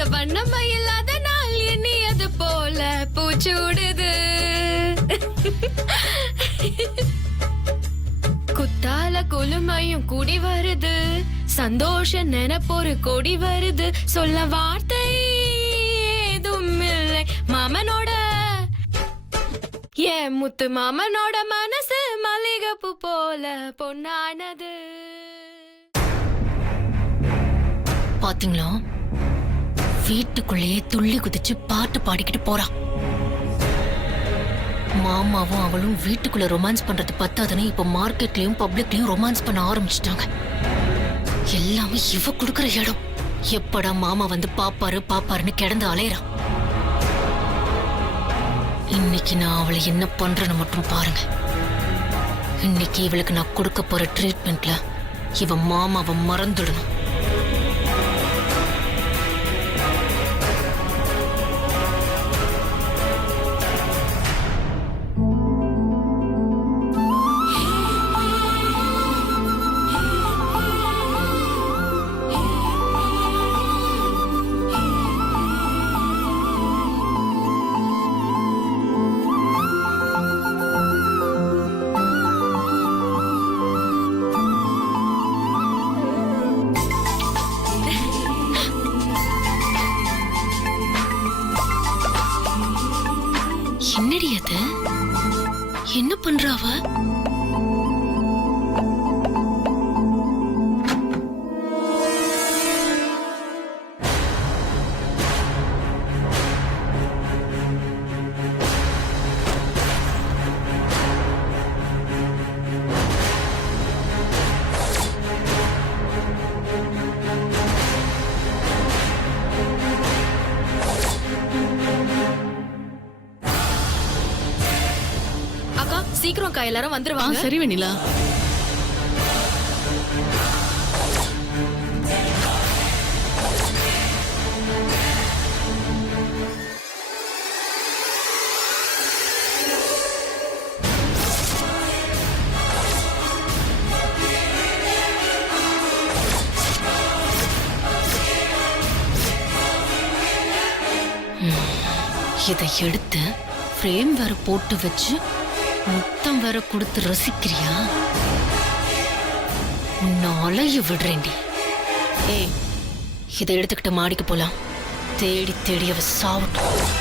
இந்த வண்ணமை இல்லாத நாள் எண்ணியது போல பூச்சூடுது. குத்தால குளுமையும் கூடி வருது, சந்தோஷ நினைப்பொரு கொடி வருது. சொல்ல வார்த்தை ஏதும் இல்லை மாமனோட, ஏன் முத்து மாமனோட மனசு மல்லிகைப்பூ போல பொன்னானது. பாத்தீங்களா, வீட்டுக்குள்ளேயே துள்ளி குதிச்சு பாட்டு பாடிக்கிட்டு போறா. மாமாவும் அவளும் வீட்டுக்குள்ள ரொமான்ஸ் பண்றது பத்தாதுன்னு இப்ப மார்க்கெட்லயும் பப்ளிக்லயும் ரொமான்ஸ் பண்ண ஆரம்பிச்சிட்டாங்க. எல்லாமே இவ குடுக்கற இடம். எப்படா மாமா வந்து பாப்பாருன்னு கிடந்து அலையறான். இன்னைக்கு நான் அவளை என்ன பண்றேன்னு மட்டும் பாருங்க. இன்னைக்கு இவளுக்கு நான் கொடுக்க போற ட்ரீட்மெண்ட்ல இவ மாமாவை மறந்துடணும். என்னடி அது? என்ன பண்றாவ? சீக்கிரம் அக்கா, எல்லாரும் வந்துருவாங்க. சரி வெண்ணிலா. இதை எடுத்து ஃப்ரேம் வேற போட்டு வச்சு முத்தம் வேற கொடுத்து ரசிக்கிறியா? உன்னை அலைய விடுறேன்டி. ஏய், இதை எடுத்துக்கிட்ட மாடிக்கு போலாம். தேடி தேடி அவ சாவட்டும்.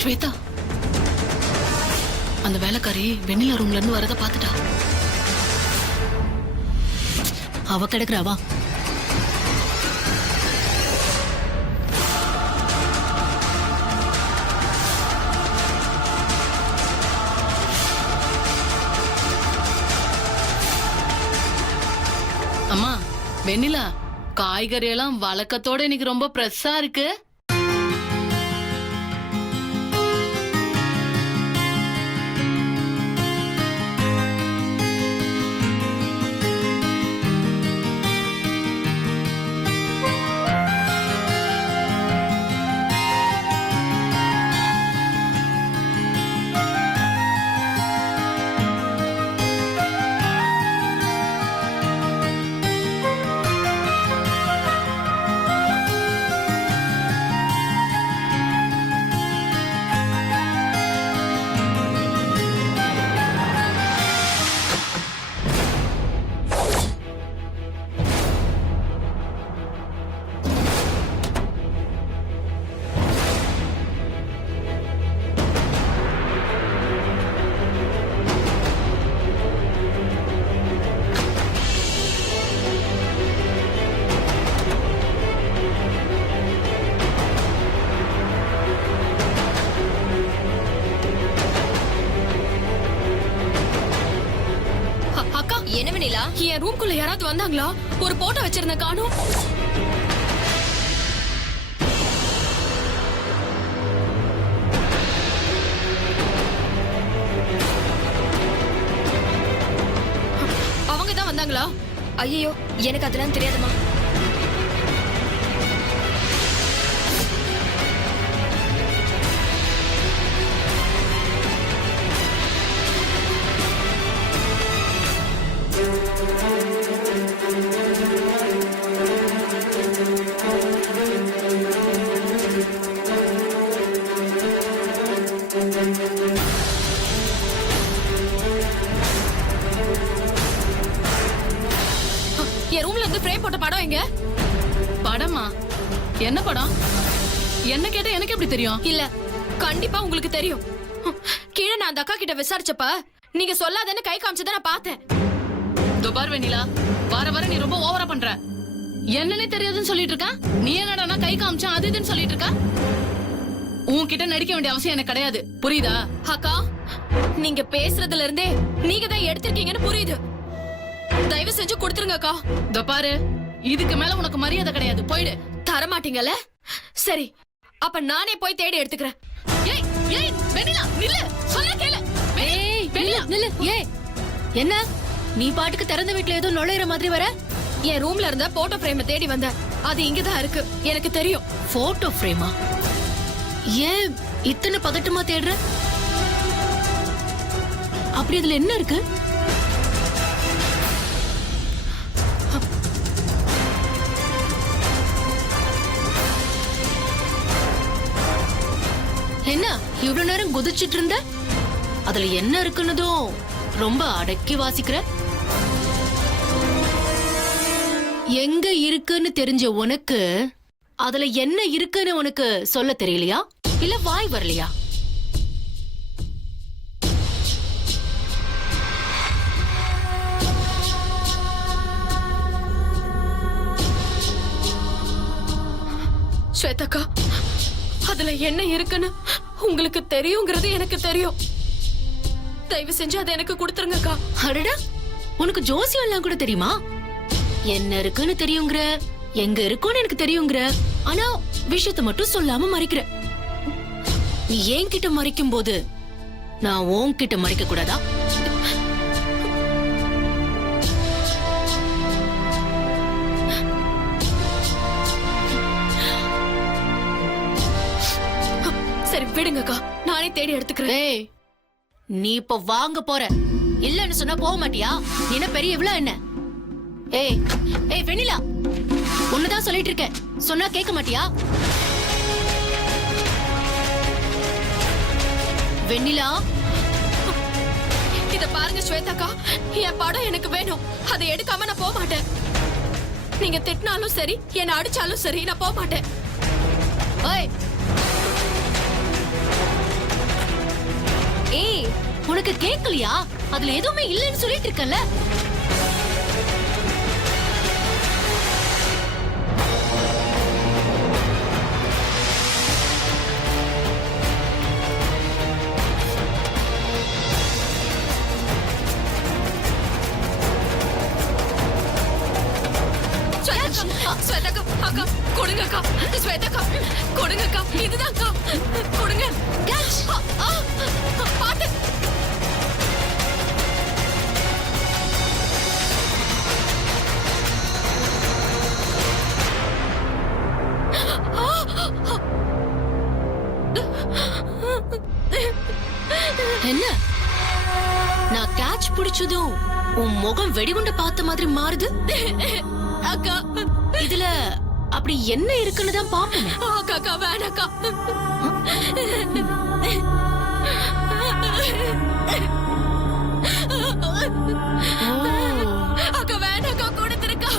ஸ்வேதா, அந்த வேலைக்காரி வெண்ணிலா ரூம்ல இருந்து வரத பாத்துட்டா. அவ கிடக்குறாவா? அம்மா வெண்ணிலா, காய்கறி எல்லாம் வழக்கத்தோட இன்னைக்கு ரொம்ப ஃப்ரெஷ்ஷா இருக்கு. என்ன வெண்ணிலா, என் ரூம்குள்ள யாராவது வந்தாங்களா? ஒரு போட்டோ வச்சிருந்த காணோம். வந்தாங்களா? ஐயோ, எனக்கு அதெல்லாம் தெரியாதுமா. என் ரூம்ல இருந்து ஃப்ரேம் போட்ட படம் எங்க? படமா? என்ன படம்? என்ன கேட்டா எனக்கு எப்படி தெரியும்? இல்ல, கண்டிப்பா உங்களுக்கு தெரியும். கீழே நான் அந்த அக்கா கிட்ட விசாரிச்சப்ப நீங்க சொல்லாதன்னு கை காமிச்சத நான் பார்த்தேன். இதோ பார் வெண்ணிலா, வர வர நீ ரொம்ப ஓவரா பண்ற. என்னன்னே தெரியாதுன்னு சொல்லிட்டு இருக்கா. நீ என்னடா கை காமிச்சா அது இதுன்னு சொல்லிட்டு இருக்கா. உன்கிட்ட நடிக்க வேண்டிய அவசியம் எனக்கு கிடையாது, புரியுதா? அக்கா, நீங்க பேசுறதுல இருந்தே நீங்க தான் எடுத்திருக்கீங்கன்னு புரியுது. தயவு செஞ்சு கொடுத்துருங்க அக்கா. இதோ பாரு, இதுக்கு மேல உனக்கு மரியாதை கிடையாது, போயிடு. தர மாட்டீங்கல்ல? சரி, அப்ப நானே போய் தேடி எடுத்துக்கிறேன். ஏய் ஏய் வெண்ணிலா நில்லு, சொல்ல கேளு. ஏய் வெண்ணிலா நில்லு. ஏய் என்ன நீ பாட்டுக்கு திறந்த வீட்ல ஏதோ நுழையிற மாதிரி வர? என் ரூம்ல இருந்த போட்டோ ஃப்ரேமை தேடி வந்தேன். அது இங்கதான் இருக்கு, எனக்கு தெரியும். போட்டோ ஃப்ரேமா? ஏன் இத்தனை பதட்டமா தேடுற? அப்படி அதுல என்ன இருக்கு? என்ன இவ்வளவு நேரம் குதிச்சிட்டு இருந்த? அதுல என்ன இருக்குன்னதும் ரொம்ப அடக்கி வாசிக்கிற. எங்க இருக்குன்னு தெரிஞ்ச உனக்கு அதுல என்ன இருக்குன்னு உனக்கு சொல்ல தெரியலையா? இல்ல வாய் வரலையா? ஸ்வேதக்கா, அதுல என்ன இருக்குன்னு உங்களுக்கு தெரியுங்கிறது எனக்கு தெரியும். தயவு செஞ்சு அதை எனக்கு கொடுத்துருங்கக்கா. அடடா, உனக்கு ஜோசியம் எல்லாம் கூட தெரியுமா? என்ன இருக்குன்னு தெரியுங்கிற, எங்க இருக்குன்னு எனக்கு தெரியுங்கிற, ஆனா விஷயத்தை மட்டும் சொல்லாம மறைக்கிற. நீ என்கிட்ட மறைக்கும் போது நான் உன்கிட்ட மறைக்க கூடாதா? சரி விடுங்கக்கா, நானே தேடி எடுத்துக்கிறேன். ஏய், நீ இப்ப வாங்க போற. இல்லன்னு சொன்னா போக மாட்டியா? நீ என்ன பெரிய இவ்ளோ என்ன? ஏய் ஏய் வெண்ணிலா, ஒண்ணுதான் சொல்லிட்டு இருக்கேன், சொன்னா கேட்க மாட்டியா? வெண்ணிலா, இத பாருங்க ஸ்வேதாக்கா, என் படம் எனக்கு வேணும். அதை எடுக்காம நான் போக மாட்டேன். நீங்க திட்டினாலும் சரி, என்ன அடிச்சாலும் சரி, நான் போக மாட்டேன். ஏய் ஏய், உனக்கு கேட்கலையா? அதுல எதுவுமே இல்லைன்னு சொல்லிட்டு இருக்கல. ஸ்வேதாக்கா, அக்கா கொடுங்கக்கா. ஸ்வேதாக்கா கொடுங்கக்கா, இதுதான்க்கா, கொடுங்க. பாட்டு. என்ன நான் கேட்ச் பிடிச்சதும் உன் முகம் வெடிகுண்ட பார்த்த மாதிரி மாறுது? அக்கா, இதுல அப்படி என்ன இருக்குன்னு தான் பாப்போம். அக்கா வேணாக்கா. அக்கா வேணாக்கா, கொடுத்துருக்கா.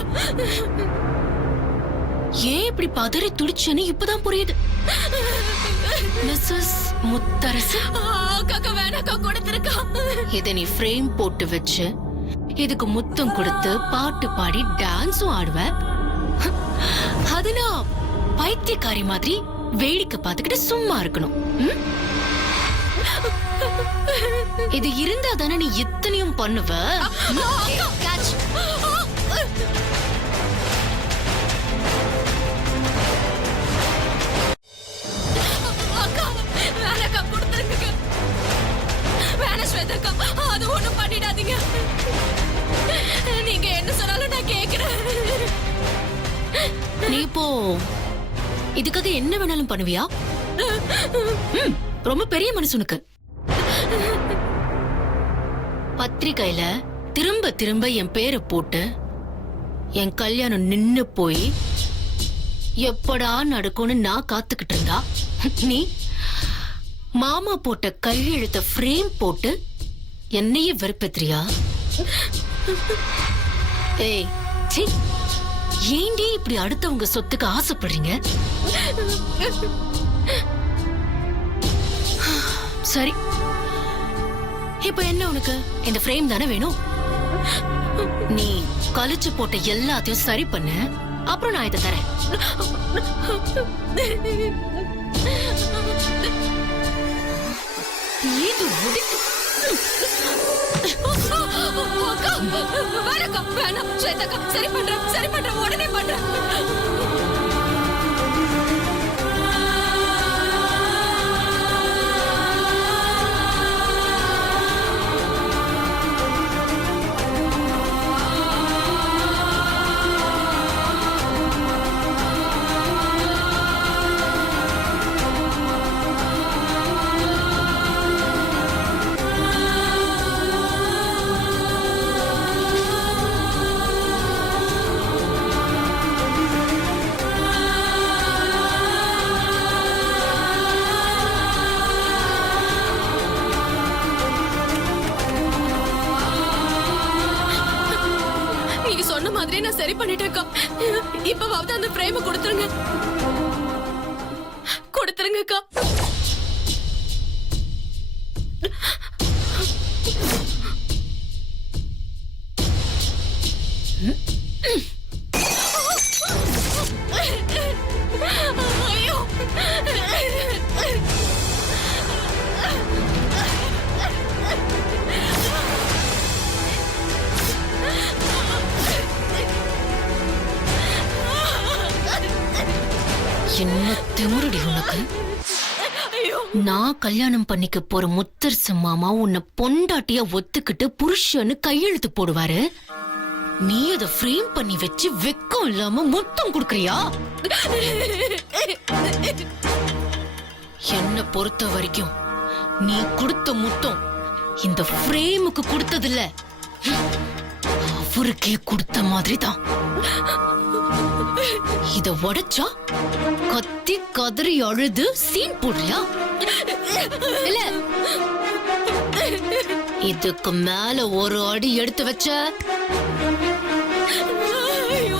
ஏன் இப்படி பதறி துடிச்சேன்னு இப்பதான் புரியுது. மிஸ்ஸஸ் முத்தரசு, அக்கா வேணாக்கா, கொடுத்துருக்கா. இதை நீ ஃப்ரேம் போட்டு வச்சு இதுக்கு முத்தம் கொடுத்து பாட்டு பாடி டான்ஸும் ஆடுவ. அது நான் பைத்தியக்காரி மாதிரி வேடிக்கை பார்த்துக்கிட்டு சும்மா இருக்கணும். இது இருந்தா தானே நீ இத்தனையும் பண்ணுவ. Catch. அக்கா வேணாக்கா, கொடுத்துருங்க. வேணா ஸ்வேதாக்கா, அது ஒண்ணும் பண்ணிடாதீங்க. நீங்க நீ இப்போ இதுக்காக என்ன வேணாலும் பண்ணுவியா? ம், ரொம்ப பெரிய மனசுனுக்கு. பத்திரிக்கையில திரும்ப திரும்ப என் பேரை போட்டு என் கல்யாணம் நின்னு போய் எப்படா நடக்கும்னு நான் காத்துக்கிட்டு இருந்தா, நீ மாமா போட்ட கையெழுத்த ஃப்ரேம் போட்டு என்னையே வெறுப்பேத்துறியா? ஏய், சீ, ஏண்டி இப்படி அடுத்தவங்க சொத்துக்கு ஆசைப்படுறீங்க? சரி, இப்ப என்ன உனக்கு? இந்த ஃப்ரேம் தானே வேணும்? நீ கழிச்சு போட்ட எல்லாத்தையும் சரி பண்ணு, அப்புறம் நான் இதை தரேன். இது முடிக்கு. அக்கா, வேணாக்கா, வேணாம். ஸ்வேதாக்கா, சரி பண்றேன், உடனே பண்றேன். நீங்க சொன்ன மாதிரி நான் சரி பண்ணிட்டேன்க்கா. இப்பவாவது அந்த ஃப்ரேம் கொடுத்துருங்கக்கா. ஐயோ, என்ன திமிருடி உனக்கு? நான் கல்யாணம் பண்ணிக்க போற முத்தரசு மாமா உன்னை பொண்டாட்டியா ஒத்துக்கிட்டு புருஷன்னு கையெழுத்து போடுவாரு. நீ அதை ஃப்ரேம் பண்ணி வச்சு வெக்கம் இல்லாம முத்தம் கொடுக்கறியா? என்ன பொறுத்த வரைக்கும் நீ கொடுத்த முத்தம் இந்த ஃப்ரேமுக்கு கொடுத்ததில்ல, அவருக்கே கொடுத்த மாதிரி தான். இத உடைச்சா கத்தி கதறி அழுது சீன் போடுறியா? இல்ல, இதுக்கு மேல ஒரு அடி எடுத்து வச்ச ஐயோ.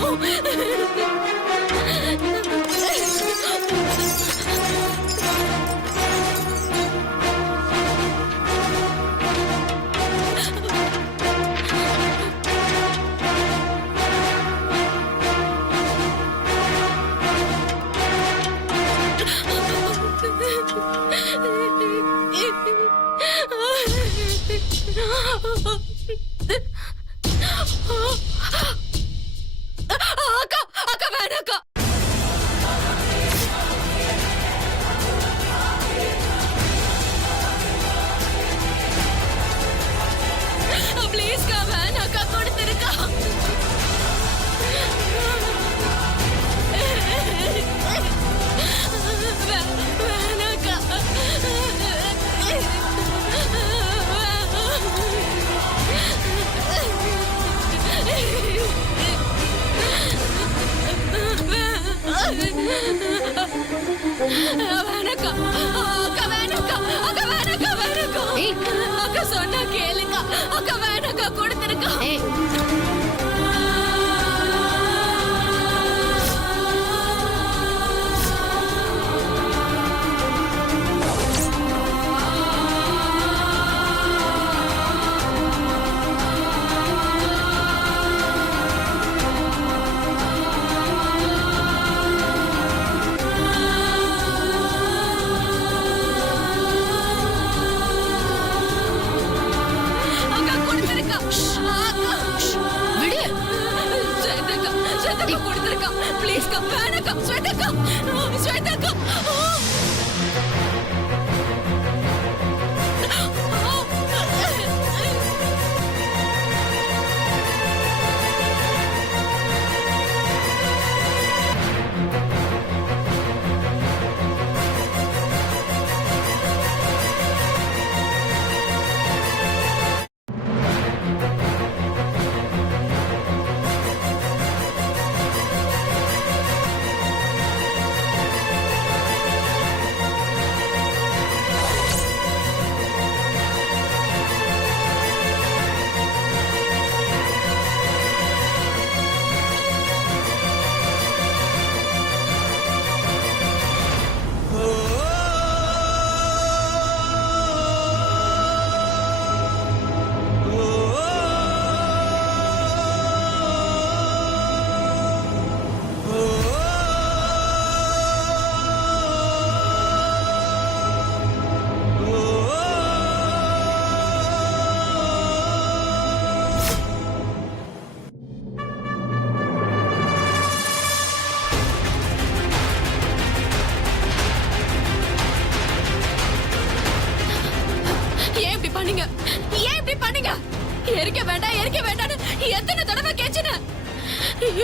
அக்கா, அக்கா, வேணாக்கா. ப்ளீஸ்க்கா, வேணாக்கா, கொடுத்துருக்கா. வேணாக்கா. வேணாக்கா, அக்கா, வேணாக்கா, அக்கா, வேணாக்கா, வேணாக்கா. ஏய். அக்கா சொன்னா கேளுக்கா. அக்கா, வேணாக்கா, கொடுத்துருக்கா. ஏய், அக்கா, கொடுத்துருக்கா. அக்கா. விடு. ஸ்வேதாக்கா, ஸ்வேதாக்கா, கொடுத்துருக்கா. ப்ளீஸ்க்கா, வேணாக்கா. ஸ்வேதாக்கா, ஸ்வேதாக்கா.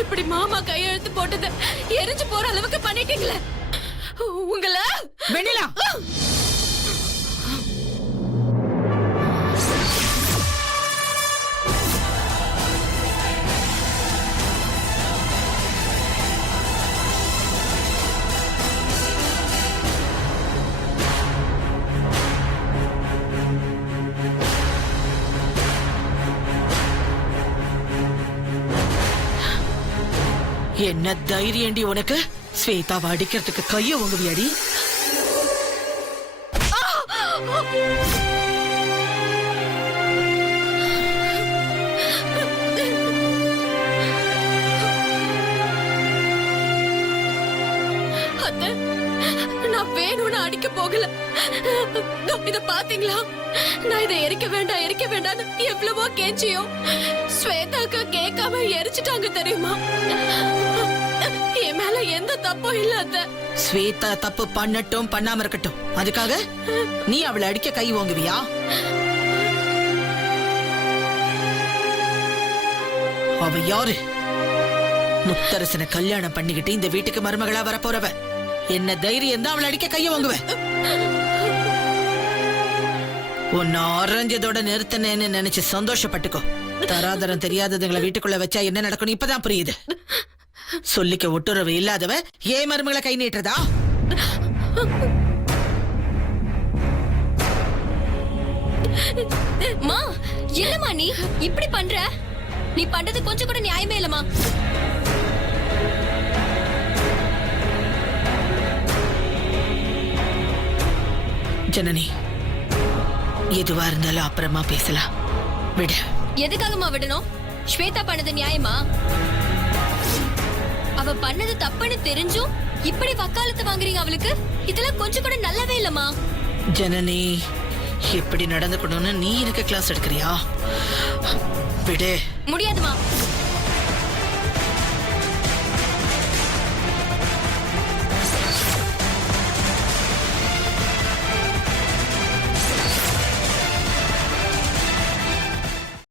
இப்படி மாமா கையெழுத்து போட்டது எரிஞ்சு போற அளவுக்கு பண்ணிட்டீங்களே உங்களை வெண்ணிலா என்ன தைரியண்டி உனக்கு? ஸ்வேதாவை அடிக்கிறதுக்கு கைய உங்குவியாடி? அத்தை, நான் வேணும்னு அடிக்க போகல. இத பாத்தீங்களா? நான் இதை எரிக்க வேண்டாம்னு எவ்வளவோ கெஞ்சியும் ஸ்வேதாக்கு கேட்காம எரிச்சிட்டாங்க தெரியுமா? என் மேல எந்த தப்பும் இல்ல அத்தை. ஸ்வேதா தப்பு பண்ணட்டும் பண்ணாம இருக்கட்டும், அதுக்காக நீ அவளை அடிக்க கை ஓங்குவியா? அவ யாரு? முத்தரசனை கல்யாணம் பண்ணிக்கிட்டு இந்த வீட்டுக்கு மருமகளா வரப்போறவ. என்ன தைரியம் தான் அவளை அடிக்க கைய வாங்குவ? உன்னை அரைஞ்சதோட நிறுத்தினேன்னு நினைச்சு சந்தோஷப்பட்டுக்கோ. தராதரம் தெரியாததுங்களை வீட்டுக்குள்ள வச்சா என்ன நடக்கும் இப்பதான் புரியுது. சொல்லிக்க ஒட்டுறவு இல்லாதவ ஏன் மருமகளை கை நீட்டுறதா? மா, என்னம்மா நீ இப்படி பண்ற? நீ பண்றது கொஞ்சம் கூட நியாயமே இல்லம்மா. ஜனனி, எதுவா இருந்தாலும் அப்புறமா பேசலாம், விடு. எதுக்காகமா விடணும்? ஸ்வேதா பண்ணது நியாயமா? அவ பண்ணது தப்புன்னு தெரிஞ்சும் இப்படி வக்காலத்து வாங்குறீங்க அவளுக்கு? இதெல்லாம் கொஞ்சம் கூட நல்லாவே இல்லம்மா. ஜனனி, எப்படி நடந்துக்கணும்னு நீ எனக்கு கிளாஸ் எடுக்கிறியா? விடு. முடியாதுமா.